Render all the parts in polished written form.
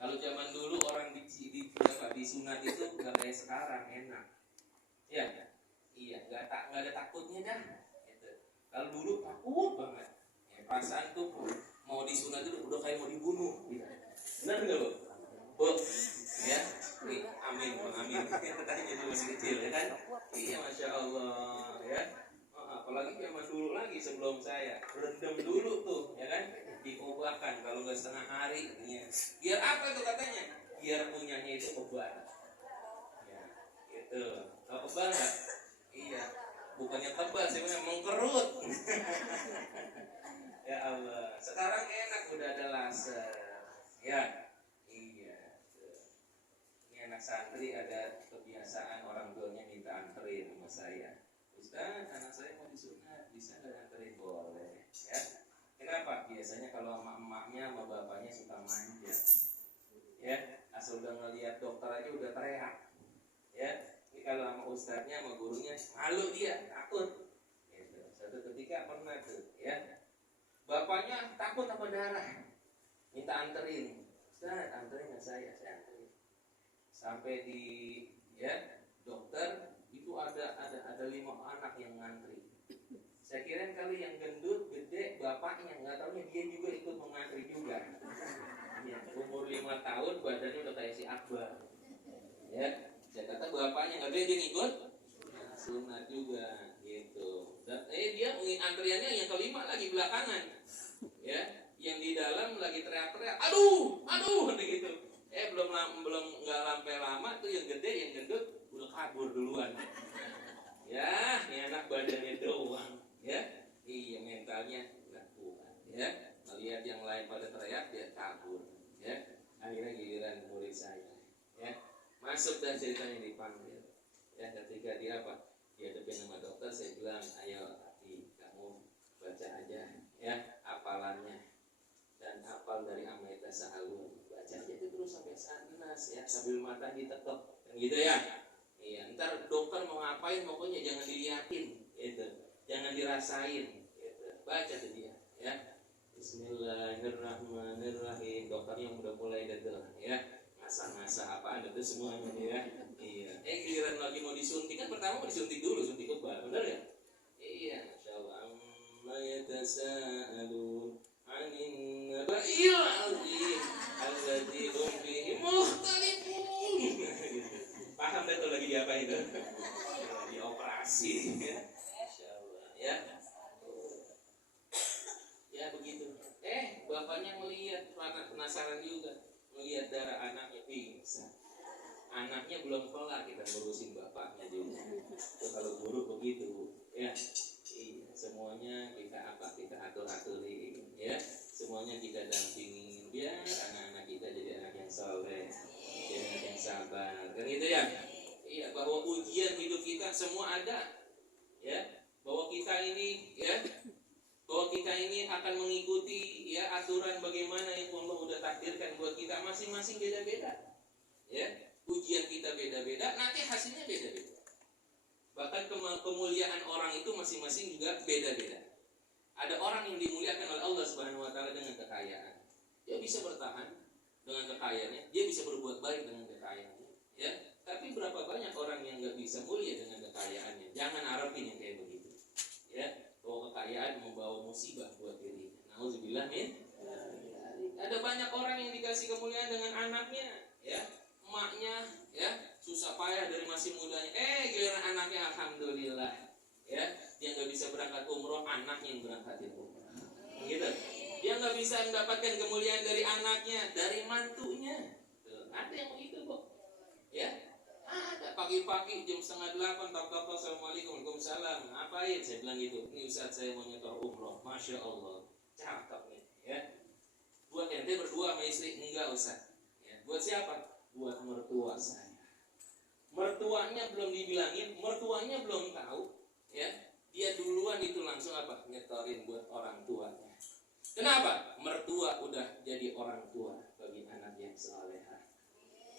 Kalau zaman dulu orang disunat itu nggak kayak sekarang, enak. Ya, iya, nggak ada takutnya dah. Gitu. Kalau dulu takut banget. Ya, perasaan tuh mau disunat itu udah kayak mau dibunuh. Gitu. Benar nggak lo? Bu, ya, amin, amin. Tadi jadi masih kecil ya kan? Iya, masya Allah, ya. Apalagi zaman dulu lagi sebelum saya rendam dulu tuh, ya kan? Diubahkan kalau nggak setengah hari, ya. Biar apa itu katanya? Biar punyanya itu obat. Ya, gitu. Kalau obat nggak? Iya. Bukannya tebal, sebenarnya mengkerut. Ya Allah. Sekarang enak udah ada laser. Ya. Anak santri ada kebiasaan orang tuanya minta anterin sama saya. Ustaz, anak saya mau disunat, bisa nggak anterin? Boleh. Ya. Kenapa? Biasanya kalau sama emaknya sama bapaknya suka manja. Ya, asal udah ngelihat dokter aja udah teriak. Ya, ini kalau sama ustaznya sama gurunya malu dia, takut. Gitu. Suatu ketika pernah tuh, ya. Bapaknya takut sama darah, minta anterin. Ustaz, anterin saya anterin. Sampai di dokter itu ada 5 anak yang ngantri. Saya kira kali yang gendut gede bapaknya, nggak tahunya dia juga ikut mengantri juga. Ya, umur 5 tahun badannya udah kayak si Akbar. Ya, saya kata bapaknya nggak dia ngikut sunat juga gitu. Dan dia antriannya yang kelima lagi belakangan. Ya, yang di dalam lagi teriak-teriak, aduh gitu. Belum nggak sampai lama tuh yang gede yang gendut udah kabur duluan. Ya, ini anak badannya doang, ya. Iya, mentalnya nggak kuat, ya. Melihat yang lain pada teriak dia kabur, ya. Akhirnya giliran murid saya, ya. Masuk dan ceritanya dipanggil, ya. Ketika dia dihadapin sama dokter, saya bilang, ayo hati kamu baca aja, ya, hafalannya dan hafal dari Amrita Sa'alun. Baca aja itu terus sampai sanas, ya, sambil mata ditekuk, kan gitu ya. Iya, ntar dokter mau ngapain pokoknya jangan dilihatin, gitu. Jangan dirasain, gitu. Baca tuh dia, ya. Bismillahirrahmanirrahim. Dokternya udah mulai detail, ya. Ngasah-ngasah apaan itu semuanya, ya. Iya. Giliran lagi mau disuntik kan pertama mau disuntik dulu, suntik kebal, benar ya? Iya, masyaallah. Amma yatasaalun anin naba'il azim alladzi hum fihi mukhtalifun. Paham betul lagi di apa itu? Di operasi, ya. Masyaallah, ya. Ya begitu. Bapaknya melihat, penasaran juga, melihat darah anaknya pingsan. Anaknya belum kelar kita ngurusin bapaknya juga. Itu kalau guru begitu, ya. Iya, semuanya kita atur-aturin, ya. Semuanya kita dampingin biar anak-anak kita jadi anak yang soleh, jadi anak yang sabar. Kan gitu ya? Iya, bahwa ujian hidup kita semua ada, ya. Bahwa kita ini, ya, bahwa kita ini akan mengikuti, ya, aturan bagaimana yang Allah udah takdirkan buat kita masing-masing beda-beda, ya. Ujian kita beda-beda, nanti hasilnya beda-beda. Bahkan kemuliaan orang itu masing-masing juga beda-beda. Ada orang yang dimuliakan oleh Allah Subhanahu wa taala dengan kekayaan. Dia bisa bertahan dengan kekayaannya, dia bisa berbuat baik dengan kekayaannya, ya. Tapi berapa banyak orang yang enggak bisa mulia dengan kekayaannya? Jangan harapin yang kayak begitu. Ya, bahwa kekayaan membawa musibah buat dirinya. Nauzubillah min. Ada banyak orang yang dikasih kemuliaan dengan anaknya, ya. Emaknya, ya, susah payah dari masih mudanya. Giliran anaknya alhamdulillah, ya, dia nggak bisa berangkat umroh, anaknya yang berangkatin umroh, gitu. Dia nggak bisa mendapatkan kemuliaan dari anaknya, dari mantunya. Tuh, ada yang begitu kok, ya. Ada pagi-pagi jam 7:30, tok assalamualaikum, waalaikumsalam. Ngapain? Saya bilang gitu. Ini Ustaz saya mau nyetor umroh. Masya Allah, cakep nih, ya. Buat ente berdua sama istri? Enggak Ustaz, ya. Buat siapa? Buat mertua saya. Mertuanya belum dibilangin, mertuanya belum tahu, ya. Dia duluan itu langsung nyetorin buat orang tuanya. Kenapa? Mertua udah jadi orang tua bagi anak yang salehah,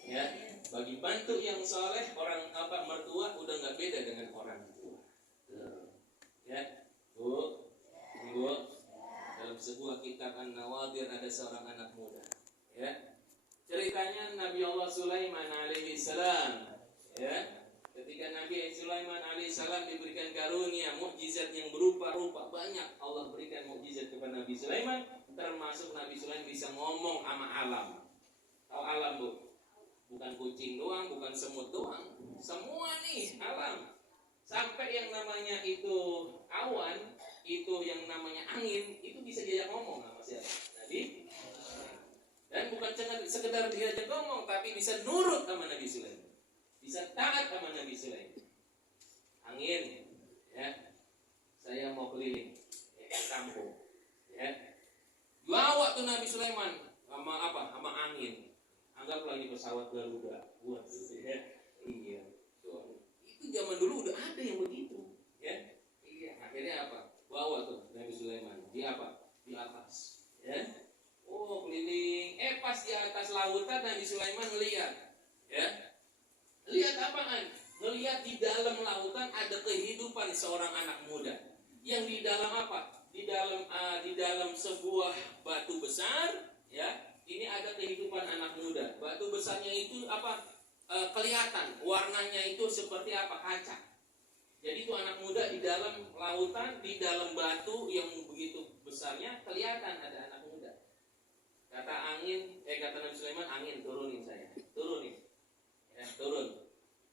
ya. Bagi bantu yang saleh, mertua udah nggak beda dengan orang tua. Ya, Bu, dalam sebuah kitab An-Nawadir ada seorang anak muda, ya. Cerita dengan Nabi Allah Sulaiman alaihi salam. Ya, ketika Nabi Sulaiman alaihissalam diberikan karunia mukjizat yang berupa-rupa banyak, Allah berikan mukjizat kepada Nabi Sulaiman, termasuk Nabi Sulaiman bisa ngomong sama alam. Tahu alam bu? Bukan kucing doang, bukan semut doang, semua nih alam. Sampai yang namanya itu awan, itu yang namanya angin, itu bisa diajak ngomong sama siapa? Nabi. Dan bukan sekedar diajak ngomong, tapi bisa nurut sama Nabi Sulaiman. Bisa taat sama Nabi Sulaiman. Angin, ya, saya mau keliling ke kampung, ya, bawa tuh Nabi Sulaiman sama apa? Sama angin. Anggaplah ini pesawat Garuda, buat gitu ya. Iya, tuh. Itu zaman dulu udah ada yang begitu, ya. Iya, akhirnya apa? Bawa tuh Nabi Sulaiman di apa? Di atas, ya. Oh, keliling. Pas di atas lautan Nabi Sulaiman melihat, ya. Lihat apaan? Melihat di dalam lautan ada kehidupan seorang anak muda. Yang di dalam apa? Di dalam sebuah batu besar, ya. Ini ada kehidupan anak muda. Batu besarnya itu apa? Kelihatan warnanya itu seperti apa? Kaca. Jadi itu anak muda di dalam lautan, di dalam batu yang begitu besarnya, kelihatan ada anak muda. Kata Nabi Sulaiman, angin turunin saya, turunin, ya, turun.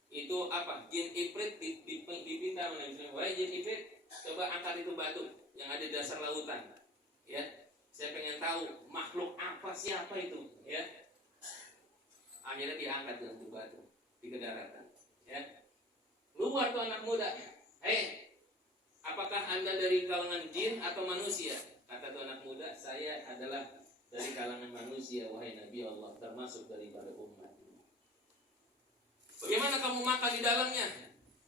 Itu apa? Jin Ifrit dipinta sama Nabi Sulaiman. Wahai Jin Ifrit, coba angkat itu batu yang ada di dasar lautan. Ya, saya pengen tahu makhluk apa, siapa itu. Ya, akhirnya diangkat dengan itu batu di daratan. Ya, keluar tuh anak muda. Apakah anda dari kalangan jin atau manusia? Kata tuh anak muda, saya adalah dari kalangan manusia, wahai Nabi Allah, termasuk daripada umat. Bagaimana kamu makan di dalamnya?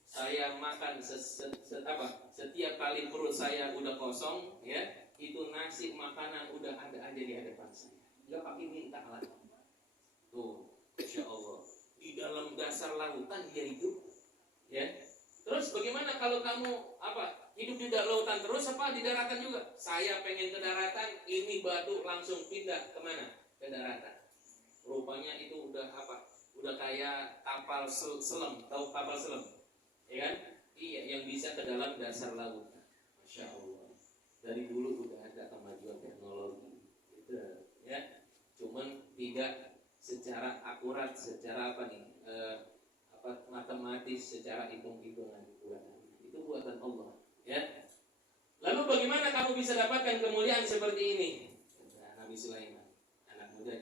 Saya makan setiap kali perut saya udah kosong, ya, itu nasi makanan udah ada aja di hadapan saya. Gak pakai minta lagi. Tuh, Masya Allah. Di dalam dasar lautan dia hidup, ya. Terus bagaimana kalau kamu hidup di lautan terus apa di daratan juga? Saya pengen ke daratan, ini batu langsung pindah kemana? Ke daratan. Rupanya itu udah udah kayak kapal selam, tahu kapal selam, ya kan? Iya, yang bisa ke dalam dasar laut. Masya Allah. Dari dulu udah ada kemajuan teknologi, gitu, ya. Cuman tidak secara akurat, secara matematis, secara hitung-hitungan buatan. Itu buatan Allah, ya. Lalu bagaimana kamu bisa dapatkan kemuliaan seperti ini? Nah, Nabi Sulaiman, anak muda